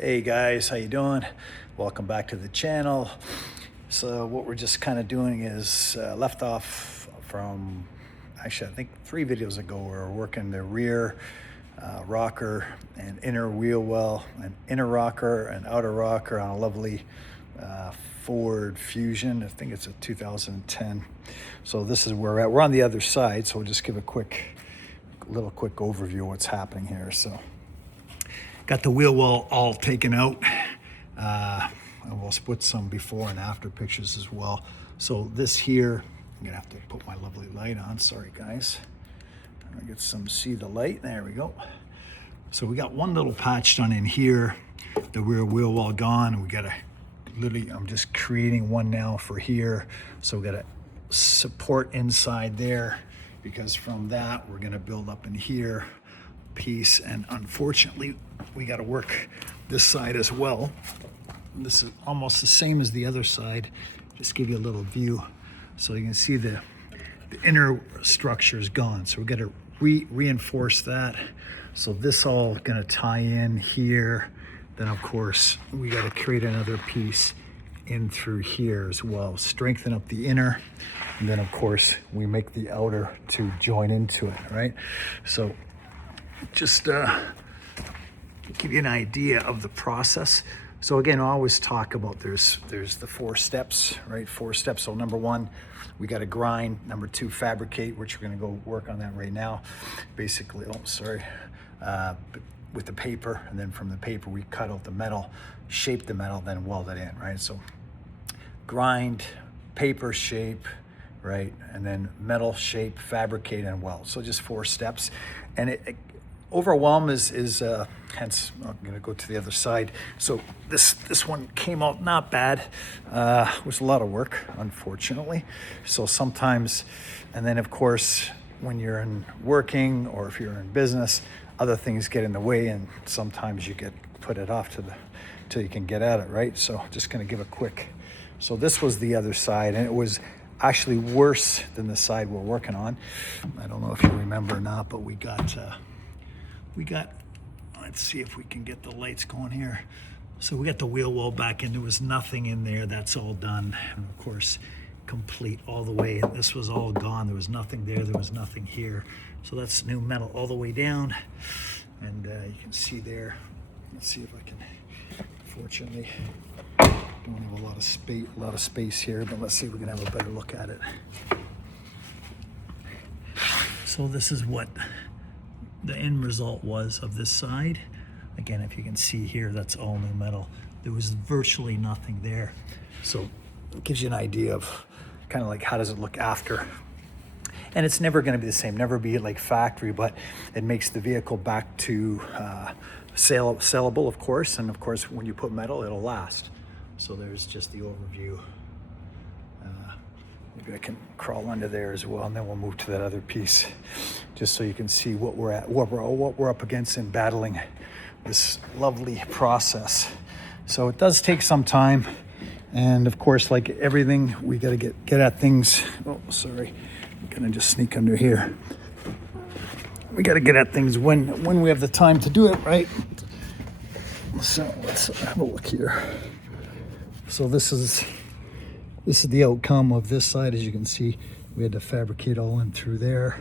Hey guys, how you doing? Welcome back to the channel. So what we're just kind of doing is left off from, actually I think 3 videos ago, we were working the rear rocker and inner wheel well, and inner rocker and outer rocker on a lovely Ford Fusion. I think it's a 2010. So this is where we're at. We're on the other side, so we'll just give a quick overview of what's happening here. So got the wheel well all taken out. And we'll put some before and after pictures as well. So this here, I'm gonna have to put my lovely light on. Sorry guys. I get some, see the light. There we go. So we got one little patch done in here. The rear wheel well gone. And we got literally, I'm just creating one now for here. So we got a support inside there, because from that we're gonna build up in here piece, and unfortunately we got to work this side as well. This is almost the same as the other side. Just give you a little view so you can see the inner structure is gone, so we got to reinforce that. So this all gonna tie in here. Then of course we got to create another piece in through here as well, strengthen up the inner, and then of course we make the outer to join into it, right? So just give you an idea of the process. So again, I always talk about there's the 4 steps, right? 4 steps. So number 1, we got to grind. Number 2, fabricate, which we're going to go work on that right now. Basically, with the paper, and then from the paper we cut out the metal, shape the metal, then weld it in, right? So grind, paper shape, right? And then metal shape, fabricate, and weld. So just 4 steps. And overwhelm is hence I'm gonna go to the other side. So this one came out not bad. It was a lot of work, unfortunately. So sometimes, and then of course when you're in working, or if you're in business, other things get in the way, and sometimes you get put it off till you can get at it, right? So just gonna give a quick. So this was the other side, and it was actually worse than the side we're working on. I don't know if you remember or not, but we got, let's see if we can get the lights going here. So we got the wheel well back in. There was nothing in there. That's all done. And of course, complete all the way. This was all gone. There was nothing there. There was nothing here. So that's new metal all the way down. And you can see there. Let's see if I can, fortunately, don't have a lot of space here, but let's see if we can have a better look at it. So this is what the end result was of this side. Again, if you can see here, that's all new metal. There was virtually nothing there. So it gives you an idea of kind of like how does it look after. And it's never going to be the same, never be like factory, but it makes the vehicle back to sellable, of course. And of course, when you put metal, it'll last. So there's just the overview. Maybe I can crawl under there as well, and then we'll move to that other piece, just so you can see what we're at, what we're up against in battling this lovely process. So it does take some time, and of course, like everything, we got to get at things. Oh, sorry, I'm gonna just sneak under here. We got to get at things when we have the time to do it, right? So let's have a look here. So this is the outcome of this side. As you can see, we had to fabricate all in through there.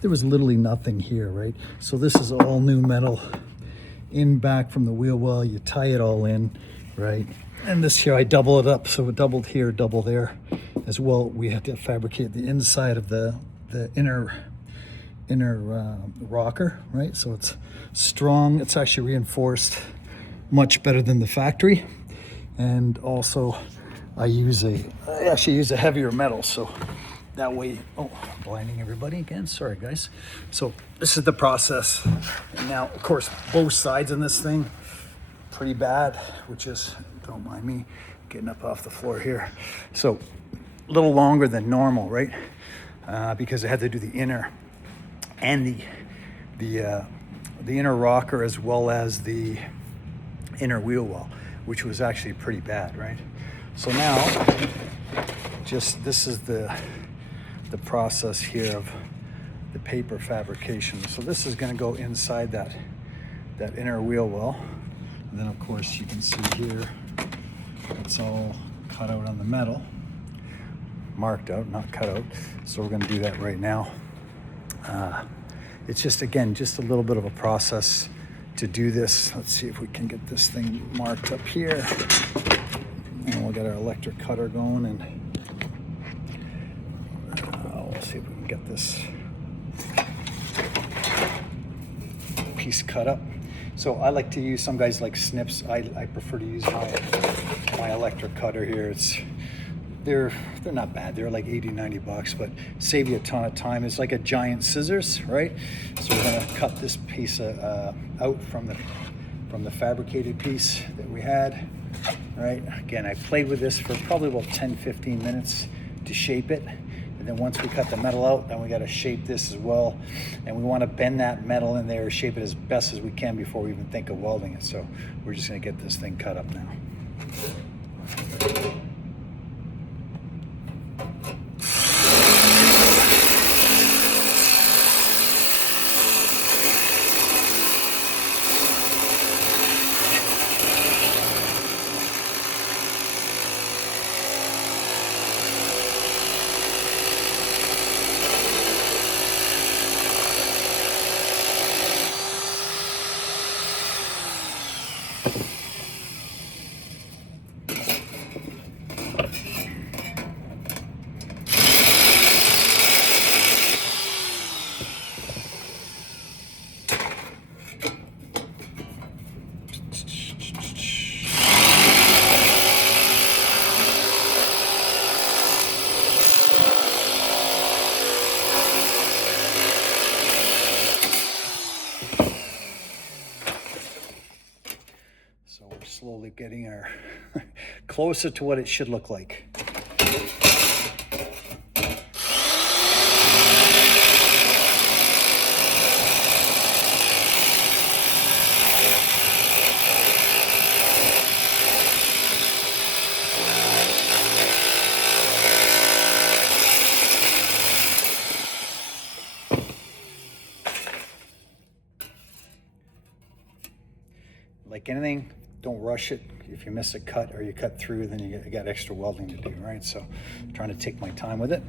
There was literally nothing here, right? So this is all new metal in back from the wheel well. You tie it all in, right? And this here, I double it up. So it doubled here, double there as well. We had to fabricate the inside of the inner rocker, right? So it's strong. It's actually reinforced much better than the factory. And also I actually use a heavier metal, so that way, blinding everybody again, sorry guys. So this is the process. And now, of course, both sides in this thing, pretty bad, which is, don't mind me getting up off the floor here. So a little longer than normal, right? Because I had to do the inner and the inner rocker, as well as the inner wheel well, which was actually pretty bad, right? So now, this is the process here of the paper fabrication. So this is going to go inside that inner wheel well. And then of course you can see here, it's all cut out on the metal, marked out, not cut out. So we're gonna do that right now. It's just, again, just a little bit of a process to do this. Let's see if we can get this thing marked up here. And we'll get our electric cutter going, and we'll see if we can get this piece cut up. So I like to use, some guys like snips. I prefer to use my electric cutter here. They're not bad. They're like 80, 90 bucks, but save you a ton of time. It's like a giant scissors, right? So we're gonna cut this piece out from the fabricated piece that we had, right? Again, I played with this for probably about 10, 15 minutes to shape it. And then once we cut the metal out, then we gotta shape this as well. And we wanna bend that metal in there, shape it as best as we can before we even think of welding it. So we're just gonna get this thing cut up now. So we're slowly getting our closer to what it should look like. Like anything, don't rush it. If you miss a cut or you cut through, then you got extra welding to do, right? So I'm trying to take my time with it.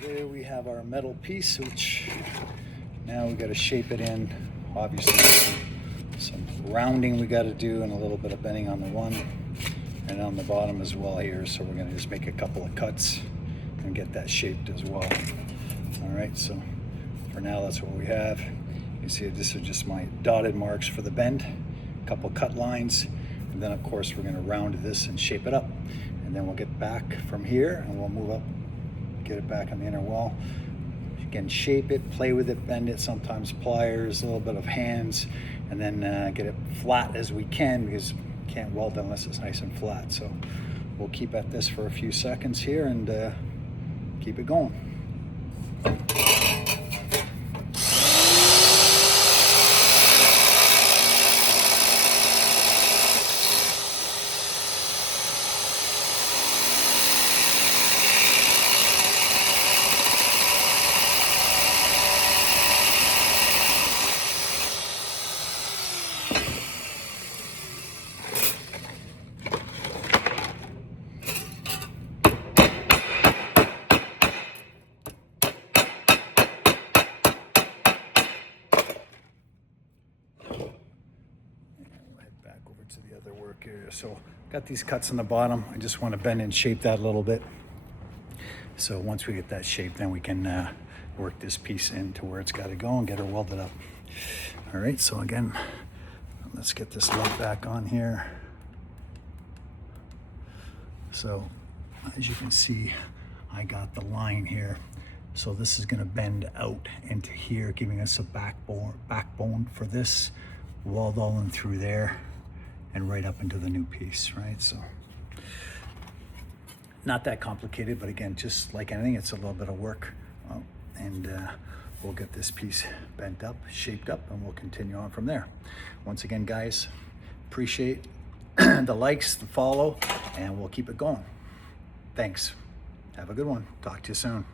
There we have our metal piece, which now we got to shape it in. Obviously, some rounding we got to do, and a little bit of bending on the one and on the bottom as well here. So we're going to just make a couple of cuts and get that shaped as well. All right, so for now, that's what we have. You can see this is just my dotted marks for the bend, a couple cut lines, and then of course we're going to round this and shape it up, and then we'll get back from here and we'll move up, get it back on the inner wall. Again, shape it, play with it, bend it, sometimes pliers, a little bit of hands, and then get it flat as we can, because you can't weld unless it's nice and flat. So we'll keep at this for a few seconds here and keep it going. To the other work area. So got these cuts on the bottom. I just want to bend and shape that a little bit. So once we get that shape, then we can work this piece into where it's got to go and get her welded up. All right, so again, let's get this light back on here. So as you can see, I got the line here. So this is going to bend out into here, giving us a backbone for this, weld all in through there and right up into the new piece, right? So not that complicated, but again, just like anything, it's a little bit of work. And we'll get this piece bent up, shaped up, and we'll continue on from there. Once again, guys, appreciate the likes, the follow, and we'll keep it going. Thanks. Have a good one. Talk to you soon.